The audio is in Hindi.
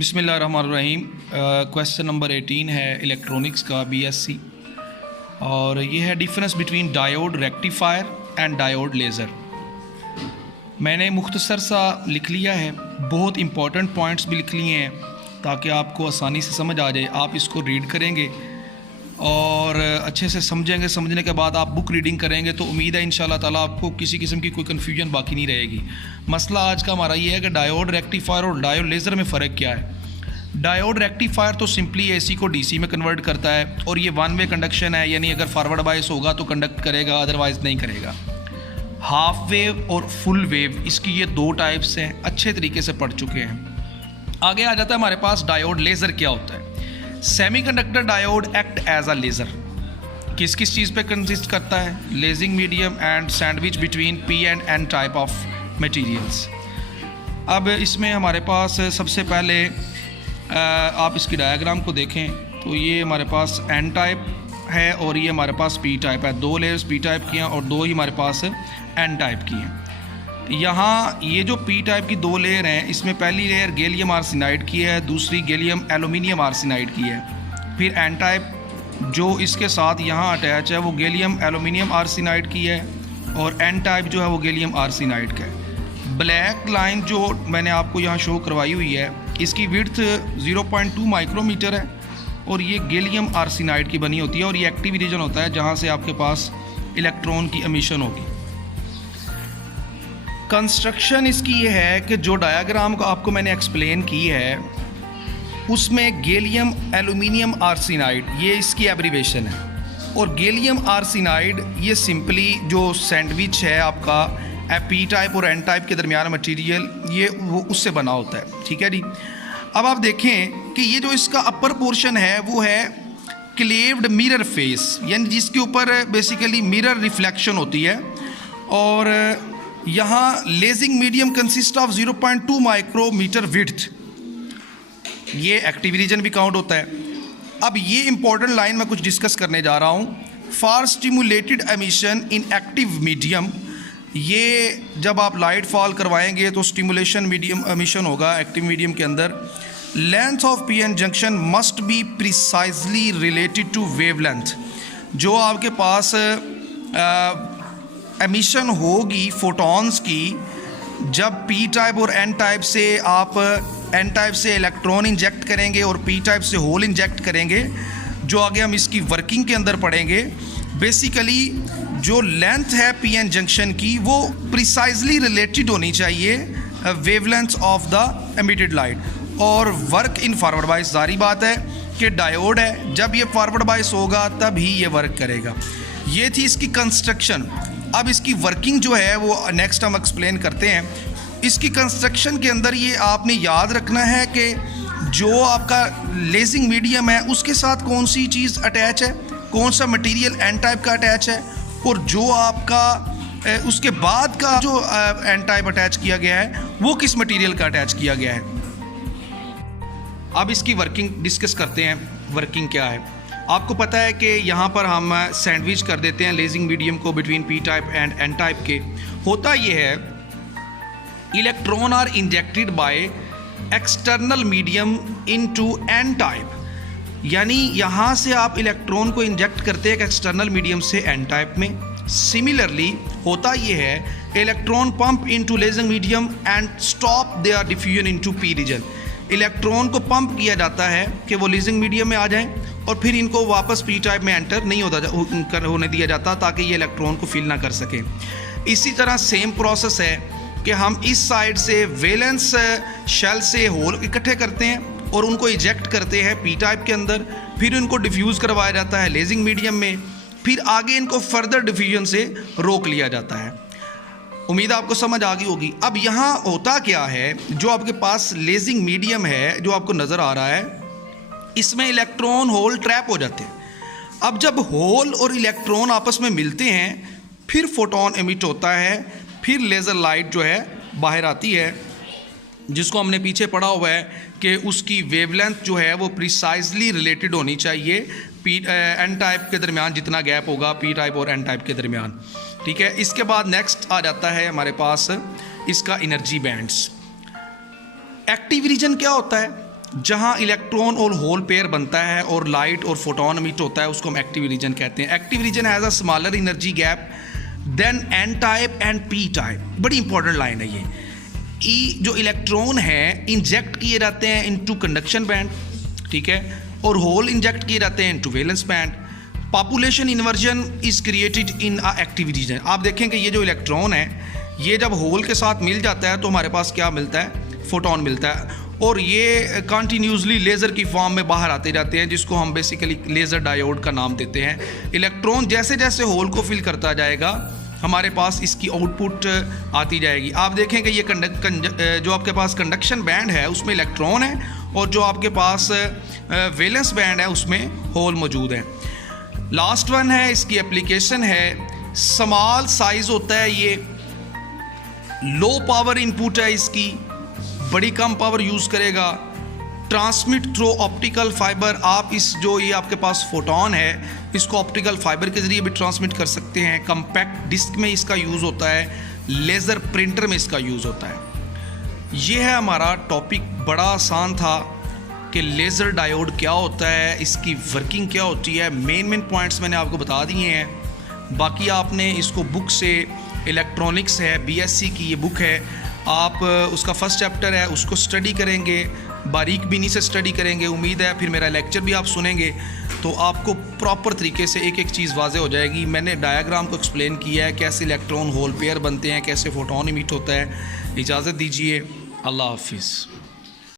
बिस्मिल्लाहिर्रहमानिर्रहीम। क्वेश्चन नंबर 18 है इलेक्ट्रॉनिक्स का बीएससी, और ये है difference between diode rectifier and diode laser. मैंने मुख्तसर सा लिख लिया है, बहुत इंपॉर्टेंट पॉइंट्स भी लिख लिए हैं ताकि आपको आसानी से समझ आ जाए। आप इसको रीड करेंगे और अच्छे से समझेंगे। समझने के बाद आप बुक रीडिंग करेंगे तो उम्मीद है इंशाल्लाह ताला आपको किसी किस्म की कोई कन्फ्यूजन बाकी नहीं रहेगी। मसला आज का हमारा ये है कि डायोड रेक्टिफायर और डायोड लेज़र में फ़र्क क्या है। डायोड रेक्टिफायर तो सिंपली एसी को डीसी में कन्वर्ट करता है और ये वन वे कंडक्शन है, यानी अगर फॉरवर्ड बायस होगा तो कंडक्ट करेगा, अदरवाइज़ नहीं करेगा। हाफ वेव और फुल वेव, इसकी ये दो टाइप्स हैं, अच्छे तरीके से पढ़ चुके हैं। आगे आ जाता है हमारे पास डायोड लेज़र क्या होता है। Semiconductor diode act as a laser किस किस चीज़ पे कंसिस्ट करता है? Lasing medium and sandwich between P and N type of materials. अब इसमें हमारे पास सबसे पहले आप इसकी डायग्राम को देखें तो ये हमारे पास एन टाइप है और ये हमारे पास पी टाइप है। दो लेयर्स पी टाइप की हैं और दो ही हमारे पास एन टाइप की हैं। यहाँ ये जो पी टाइप की दो लेयर हैं, इसमें पहली लेयर गैलियम आर्सेनाइड की है, दूसरी गैलियम एल्यूमिनियम आर्सेनाइड की है। फिर एन टाइप जो इसके साथ यहाँ अटैच है वो गैलियम एल्यूमिनियम आर्सेनाइड की है और एन टाइप जो है वो गैलियम आर्सेनाइड का है। ब्लैक लाइन जो मैंने आपको यहाँ शो करवाई हुई है, इसकी विड्थ 0.2 माइक्रोमीटर है और ये गैलियम आर्सेनाइड की बनी होती है और ये एक्टिव रीजन होता है जहाँ से आपके पास इलेक्ट्रॉन की एमिशन होगी। कंस्ट्रक्शन इसकी ये है कि जो डायग्राम को आपको मैंने एक्सप्लेन की है उसमें गैलियम एल्यूमिनियम आर्सेनाइड ये इसकी एब्रीवेशन है, और गैलियम आर्सेनाइड ये सिंपली जो सैंडविच है आपका पी टाइप और एन टाइप के दरमियान मटेरियल, ये वो उससे बना होता है। ठीक है जी। अब आप देखें कि ये जो इसका अपर पोर्शन है वो है क्लेव्ड मिरर फेस, यानी जिसके ऊपर बेसिकली मिरर रिफ्लेक्शन होती है। और यहाँ lasing medium consist of 0.2 micrometre width, ये एक्टिव रीजन भी काउंट होता है। अब ये इंपॉर्टेंट लाइन मैं कुछ डिस्कस करने जा रहा हूँ। For stimulated emission in active medium, ये जब आप लाइट फॉल करवाएंगे तो स्टिमुलेशन मीडियम एमिशन होगा एक्टिव मीडियम के अंदर। Length of P N junction must be precisely related to wavelength. जो आपके पास एमिशन होगी फोटॉन्स की, जब पी टाइप और एन टाइप से आप एन टाइप से इलेक्ट्रॉन इंजेक्ट करेंगे और पी टाइप से होल इंजेक्ट करेंगे, जो आगे हम इसकी वर्किंग के अंदर पढ़ेंगे। बेसिकली जो लेंथ है पी एन जंक्शन की वो प्रिसाइजली रिलेटेड होनी चाहिए wavelength of the emitted light. और वर्क इन फॉरवर्ड बायस, जारी बात है कि डायोड है, जब ये फॉरवर्ड बायस होगा तब ही ये वर्क करेगा। ये थी इसकी कंस्ट्रक्शन। अब इसकी वर्किंग जो है वो नेक्स्ट हम एक्सप्लेन करते हैं। इसकी कंस्ट्रक्शन के अंदर ये आपने याद रखना है कि जो आपका लेजिंग मीडियम है उसके साथ कौन सी चीज़ अटैच है, कौन सा मटेरियल एन टाइप का अटैच है, और जो आपका उसके बाद का जो एन टाइप अटैच किया गया है वो किस मटेरियल का अटैच किया गया है। अब इसकी वर्किंग डिस्कस करते हैं। वर्किंग क्या है, आपको पता है कि यहाँ पर हम सैंडविच कर देते हैं लेजिंग मीडियम को between P type and N type के। होता ये है, electron are injected by external medium into N type, यानी यहाँ से आप इलेक्ट्रॉन को इंजेक्ट करते हैं एक्सटर्नल मीडियम से एन टाइप में। सिमिलरली होता ये है, electron pump into lasing medium and stop there diffusion into P region. Electron को पंप किया जाता है कि वो लेजिंग मीडियम में आ जाएं और फिर इनको वापस पी टाइप में एंटर नहीं होने दिया जाता ताकि ये इलेक्ट्रॉन को फील ना कर सके। इसी तरह सेम प्रोसेस है कि हम इस साइड से वैलेंस शेल से होल इकट्ठे करते हैं और उनको इजेक्ट करते हैं पी टाइप के अंदर, फिर उनको डिफ्यूज़ करवाया जाता है लेजिंग मीडियम में, फिर आगे इनको फर्दर डिफ्यूजन से रोक लिया जाता है। उम्मीद आपको समझ आ गई होगी। अब यहाँ होता क्या है, जो आपके पास लेजिंग मीडियम है जो आपको नज़र आ रहा है, इसमें इलेक्ट्रॉन होल ट्रैप हो जाते हैं। अब जब होल और इलेक्ट्रॉन आपस में मिलते हैं फिर फोटोन एमिट होता है, फिर लेज़र लाइट जो है बाहर आती है, जिसको हमने पीछे पढ़ा हुआ है कि उसकी वेवलेंथ जो है वो प्रिसाइजली रिलेटेड होनी चाहिए पी एन टाइप के दरमियान, जितना गैप होगा पी टाइप और एन टाइप के दरमियान। ठीक है। इसके बाद नेक्स्ट आ जाता है हमारे पास इसका एनर्जी बैंड्स। एक्टिव रीजन क्या होता है? जहाँ इलेक्ट्रॉन और होल पेयर बनता है और लाइट और फोटोन इमिट होता है, उसको हम एक्टिव रीजन कहते हैं। Active region has a smaller energy gap than N type and P type. बड़ी इंपॉर्टेंट लाइन है ये। ई जो इलेक्ट्रॉन है इंजेक्ट किए जाते हैं इनटू कंडक्शन बैंड, ठीक है, और होल इंजेक्ट किए जाते हैं into valence band. Population inversion is created in a active region. आप देखें कि ये जो इलेक्ट्रॉन है ये जब होल के साथ मिल जाता है तो हमारे पास क्या मिलता है, फोटोन मिलता है, और ये कंटिन्यूसली लेज़र की फॉर्म में बाहर आते जाते हैं, जिसको हम बेसिकली लेज़र डायोड का नाम देते हैं। इलेक्ट्रॉन जैसे जैसे होल को फिल करता जाएगा हमारे पास इसकी आउटपुट आती जाएगी। आप देखें कि ये जो आपके पास कंडक्शन बैंड है उसमें इलेक्ट्रॉन है, और जो आपके पास वैलेंस बैंड है उसमें होल मौजूद है। लास्ट वन है, इसकी एप्लीकेशन है, स्मॉल साइज़ होता है, ये लो पावर इनपुट है, इसकी बड़ी कम पावर यूज़ करेगा। Transmit through optical fibre. आप इस जो ये आपके पास फोटोन है इसको ऑप्टिकल फाइबर के ज़रिए भी ट्रांसमिट कर सकते हैं। कम्पैक्ट डिस्क में इसका यूज़ होता है, लेज़र प्रिंटर में इसका यूज़ होता है। ये है हमारा टॉपिक। बड़ा आसान था कि लेज़र डायोड क्या होता है, इसकी वर्किंग क्या होती है। मेन पॉइंट्स मैंने आपको बता दिए हैं। बाकी आपने इसको बुक से, इलेक्ट्रॉनिक्स है बीएससी की ये बुक है, आप उसका फर्स्ट चैप्टर है उसको स्टडी करेंगे, बारीक बीनी से स्टडी करेंगे। उम्मीद है फिर मेरा लेक्चर भी आप सुनेंगे तो आपको प्रॉपर तरीके से एक एक चीज़ वाज़े हो जाएगी। मैंने डायग्राम को एक्सप्लेन किया है, कैसे इलेक्ट्रॉन होल पेयर बनते हैं, कैसे फोटोन इमिट होता है। इजाज़त दीजिए, अल्लाह हाफिज़।